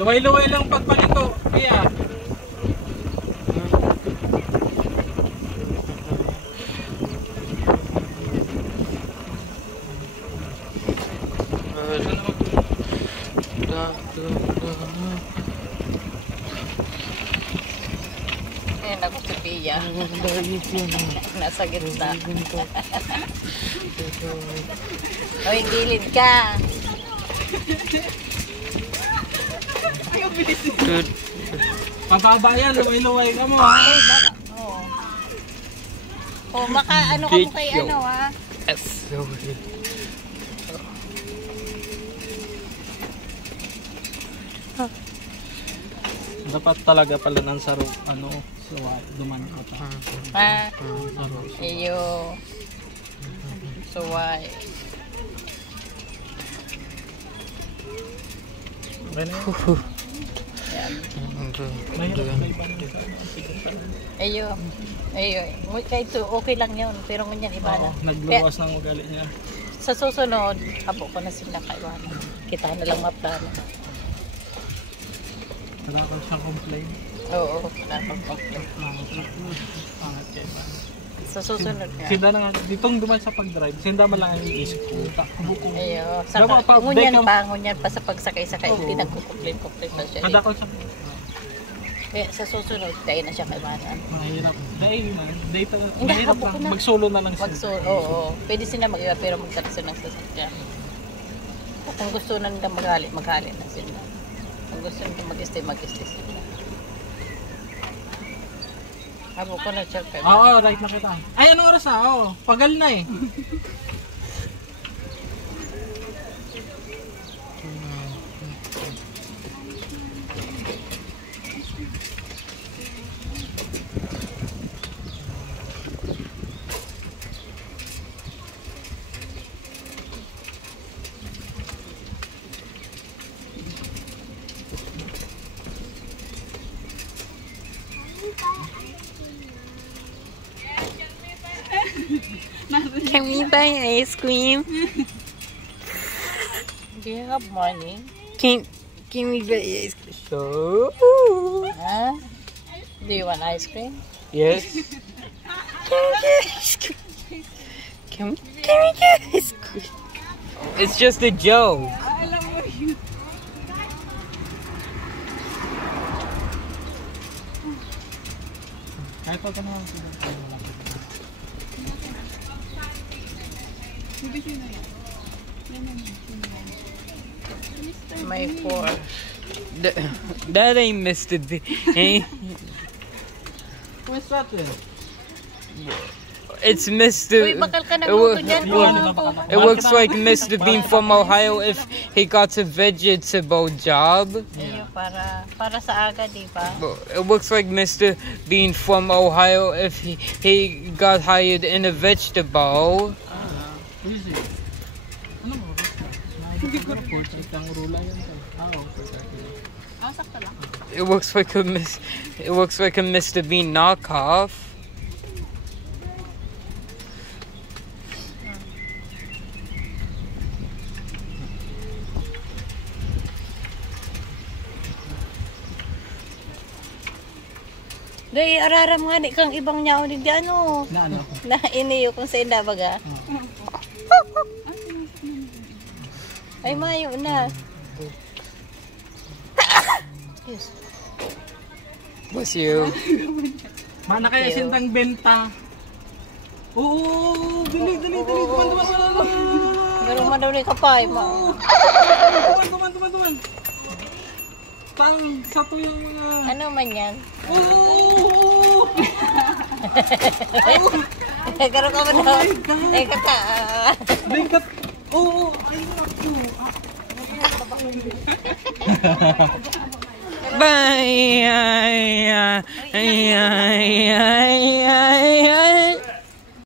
Luway-luway lang pagpaliko. Kaya. Ayan ako si Pia. Nasa gitna. Oy, gilid ka. Good. Pababa yan, luway-luway ka mo ha. Oo. Oh, maka ano ka mo kay ano ha? Yes. Dapat talaga pala ng saro, ano, duman ka pa. Ha? Iyo. So why? Okay na yun. Yan. Mahirap na iba na. Iyo. Iyo. Kahit ito, okay lang yun. Pero ngunyan iba na. Nagluwas ng ugali niya. Sa susunod, habo ko na sila kaiwanan. Kita na lang maplano. Wala ko siyang complain. Oo, wala pang complain. Pangat kayo ba? Sa susunod nga. Sinda na nga, ditong duman sa pag-drive, sinda man lang ang iisip ko. Bukong. Ayo, Dapat saka ngunyan pa sa pagsakay-sakay, hindi nagkukumplain-kumplain pa siya. Kada ko siya. Kaya sa susunod, tayo na siya kaiwanan. Mahirap. Dahil man, dahil Hindi, mahirap habo lang. ko na. Mag-solo na lang Oo. Pwede sila mag-iba pero magkaroon sila ng sasakyan. Kung gusto na nila maghali na sila. Kung gusto nila mag-stay sila. Habo ko na siya kaiwanan. Oo, right na kita. Ay, anong oras na? Oo, pagal na eh. Can we buy ice cream? Do you have money? Can we buy ice cream? So Huh? Do you want ice cream? yes. Can we get ice cream? Can we get ice cream? It's just a joke. Kahit pa naman sila. May 4. That ain't Mr. B. Where's that then? It's Mr. Uy, bakal ka ng luto dyan. It looks like Mr. Bean from Ohio if he got a vegetable job. Ayun, para sa aga, di ba? It looks like Mr. Bean from Ohio if he got hired in a vegetable. Easy. Ano mo? Hindi ko report. Itang rula yan. Sakto lang. It looks like a Mr. Bean knockoff. Dahil araram nga ni kang ibang nyaw ni Diano. Na ano? Na iniyo kung sa ina baga. Ay mayo na. Yes. Bless you. Mana kaya sintang benta. Oo, dali. Tuman. Meron man daw ni kapay mo. Tuman. Tang sa to yung mga... Ano man yan? Oo! Karoon ka man daw. Eh kata. Bingkat! Oo! Ay, naku! Bye.